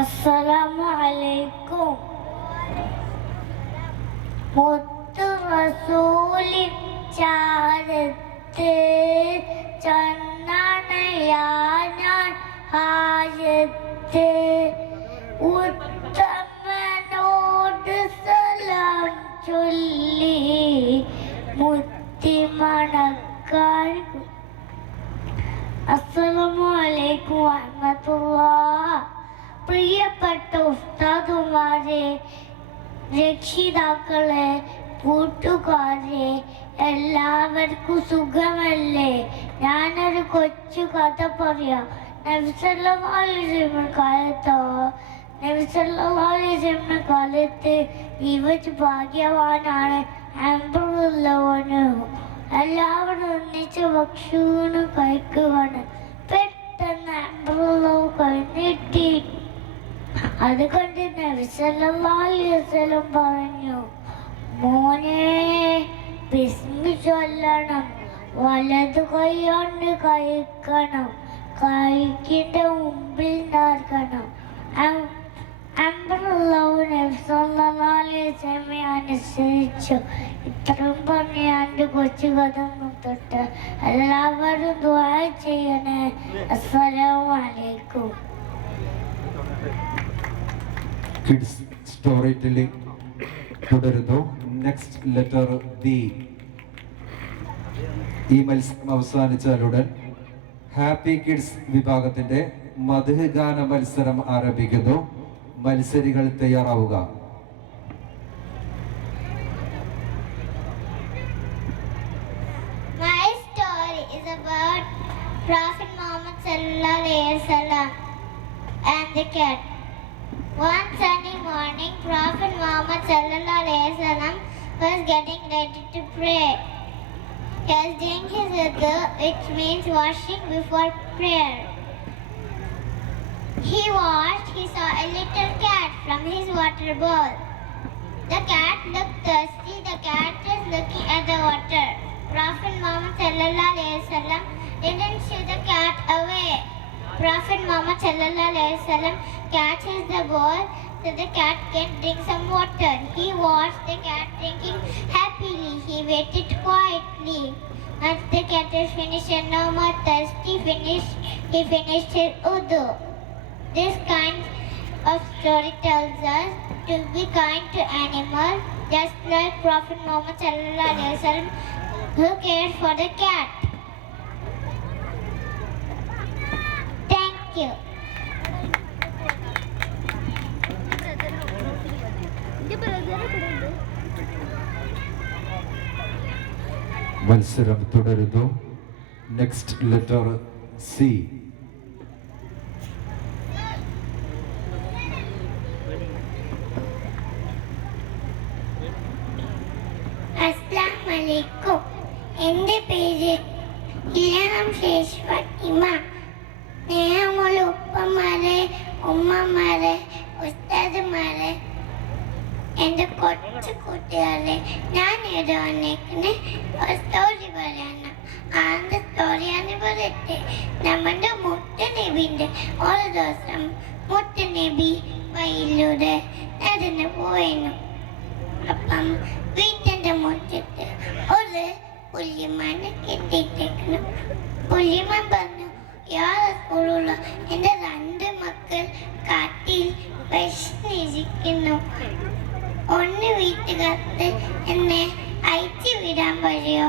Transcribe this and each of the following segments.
അസ്സലാമു അലൈക്കും. മുത്തു റസൂലിൻ ചാരത്ത് ചന്നണയാനാൻ ഹാജത്ത് ഉത്തമനോട് സലാം ചൊല്ലി മുത്തി മണക്കാൻ. അസ്സലാമു അലൈക്കും വറഹ്മത്തുള്ളാഹി. പ്രിയപ്പെട്ട ഉസ്താദുമാരെ, രക്ഷിതാക്കളെ, കൂട്ടുകാരെ, എല്ലാവർക്കും സുഖമല്ലേ? ഞാനൊരു കൊച്ചു കഥ പറയാം. നബി സല്ലല്ലാഹു അലൈഹി വസല്ലം കാലത്ത് ജീവിച്ച ഭാഗ്യവാനാണ് അംറുല്ലാഹു. എല്ലാവരും ഒന്നിച്ച് ഭക്ഷണം കഴിക്കുകയാണ്. പെട്ടെന്ന് അംറുല്ലാഹു കഴിഞ്ഞിട്ട് അതുകൊണ്ട് നബി സല്ലല്ലാഹു അലൈഹി വസല്ലം പറഞ്ഞു, മോനെ ബിസ്മി ചൊല്ലണം, വലതു കൈകൊണ്ട് കഴിക്കണം, കഴിക്കിന്റെ മുമ്പിൽ നടക്കണം. അംറുല്ലാഹു നബി സല്ലല്ലാഹു അലൈഹി വസല്ലം അനുസരിച്ചു. ഇത്രയും പറഞ്ഞ് എൻ്റെ കൊച്ചു കഥ തൊട്ട് എല്ലാവരും ദുആ ചെയ്യണേ. അസ്സലാമു അലൈക്കും. കിഡ്സ് സ്റ്റോറി ടെല്ലിംഗ് തുടരുന്നു. Next letter B. ഈ മത്സരം അവസാനിച്ചാലുടൻ ഹാപ്പി കിഡ്സ് വിഭാഗത്തിന്റെ മദ്ഹ് ഗാന മത്സരം ആരംഭിക്കുന്നു. മത്സരികൾ തയ്യാറാവുക. My story is about Prophet Muhammad sallallahu alaihi wasallam and the cat. One sunny morning, Prophet Muhammad sallallahu alaihi wasallam was getting ready to pray. He was doing his wudu, which means washing before prayer. He saw a little cat from his water bowl. The cat looked thirsty. The cat was looking at the water. Prophet Muhammad sallallahu alaihi wasallam didn't shoo the cat away. Prophet Muhammad sallallahu alaihi wasallam catches the bowl so the cat can drink some water. He watched the cat drinking happily. He waited quietly until the cat was finished and no more thirsty. He finished his wudu. This kind of story tells us to be kind to animals, just like Prophet Muhammad sallallahu alaihi wasallam who cared for the cat. Thank you. മത്സരം തുടരുന്നു. Next letter C. അസ്സലാമു അലൈക്കും. എൻ്റെ പേര് ഇൽഹാം ഷേഷ് ഫാത്തിമ. സ്നേഹമുള്ള ഉപ്പമാരെ, ഉമ്മമാരെ, ഉസ്താദുമാരെ, എൻ്റെ കൊച്ചു കൂട്ടുകാരെ, ഞാൻ ഇവിടെ വന്നേക്കുന്ന ഒരു സ്റ്റോറി പറയാനാണ്. ആരുടെ സ്റ്റോറിയാണ് പറയട്ടെ. നമ്മുടെ മുത്തനബിൻ്റെ ഒരു ദിവസം മുത്തനബി വഴിയിലൂടെ നടന്നു പോയിരുന്നു. അപ്പം വീട്ടിൻ്റെ മുറ്റത്ത് ഒരു പുള്ളിമാനെ കെട്ടിയിട്ടേക്കുന്നു. പുള്ളിമാൻ പറഞ്ഞു, ഇയാൾ സ്കൂളുള്ള എൻ്റെ 2 മക്കൾ കാട്ടിൽ വിശന്നിരിക്കുന്നു. ഒന്ന് വീട്ടുകാർക്ക് എന്നെ അയച്ചു വിടാൻ കഴിയോ?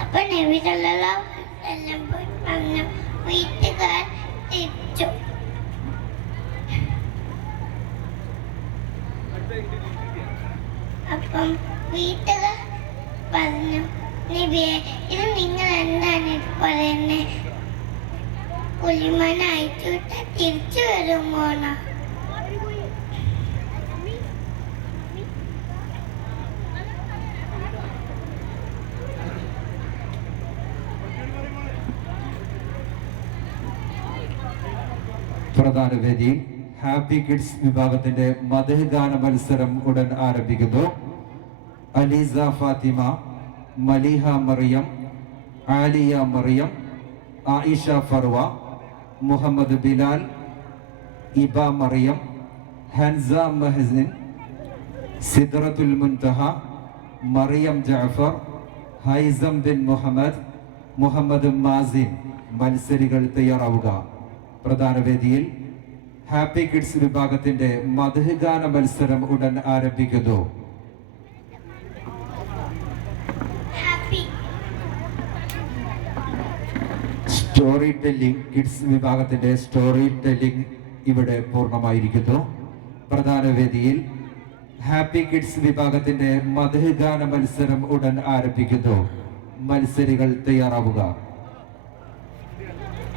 അപ്പൊ നബി സല്ലല്ലാഹു അലൈഹി വസല്ലം പറഞ്ഞു. വീട്ടുകാർ തിരിച്ചു. അപ്പം വീട്ടുകാർ പറഞ്ഞു, നബിയെ, ഇത് നിങ്ങൾ എന്താണ് പറയുന്നത്? പുലിമാനെ അയച്ചു വിട്ടാൽ തിരിച്ചു വരുമോണോ? പ്രധാന വേദിയിൽ ഹാപ്പി കിഡ്സ് വിഭാഗത്തിന്റെ മദ്ഹ് ഗാന മത്സരം ഉടൻ ആരംഭിക്കുന്നു. അലീസ ഫാത്തിമ, മലിഹ മറിയം, ആലിയ മറിയം, ആയിഷ ഫർവ, മുഹമ്മദ് ബിലാൽ, ഇബ മറിയം, ഹൻസ മെഹസിൻ, സിദ്റത്തുൽ മുൻതഹ, മറിയം ജാഫർ, ഹൈസം ബിൻ മുഹമ്മദ്, മുഹമ്മദ് മാസിൻ മത്സരികൾ തയ്യാറാവുക. പ്രധാന വേദിയിൽ ഹാപ്പി കിഡ്സ് വിഭാഗത്തിന്റെ മദ്ഹ് ഗാന മത്സരം ഉടൻ ആരംഭിക്കുന്നു. സ്റ്റോറി ടെല്ലിംഗ് കിഡ്സ് വിഭാഗത്തിന്റെ സ്റ്റോറി ടെല്ലിംഗ് ഇവിടെ പൂർണ്ണമായിരിക്കുന്നു. പ്രധാന വേദിയിൽ ഹാപ്പി കിഡ്സ് വിഭാഗത്തിന്റെ മദ്ഹ് ഗാന മത്സരം ഉടൻ ആരംഭിക്കുന്നു. മത്സരികൾ തയ്യാറാവുക.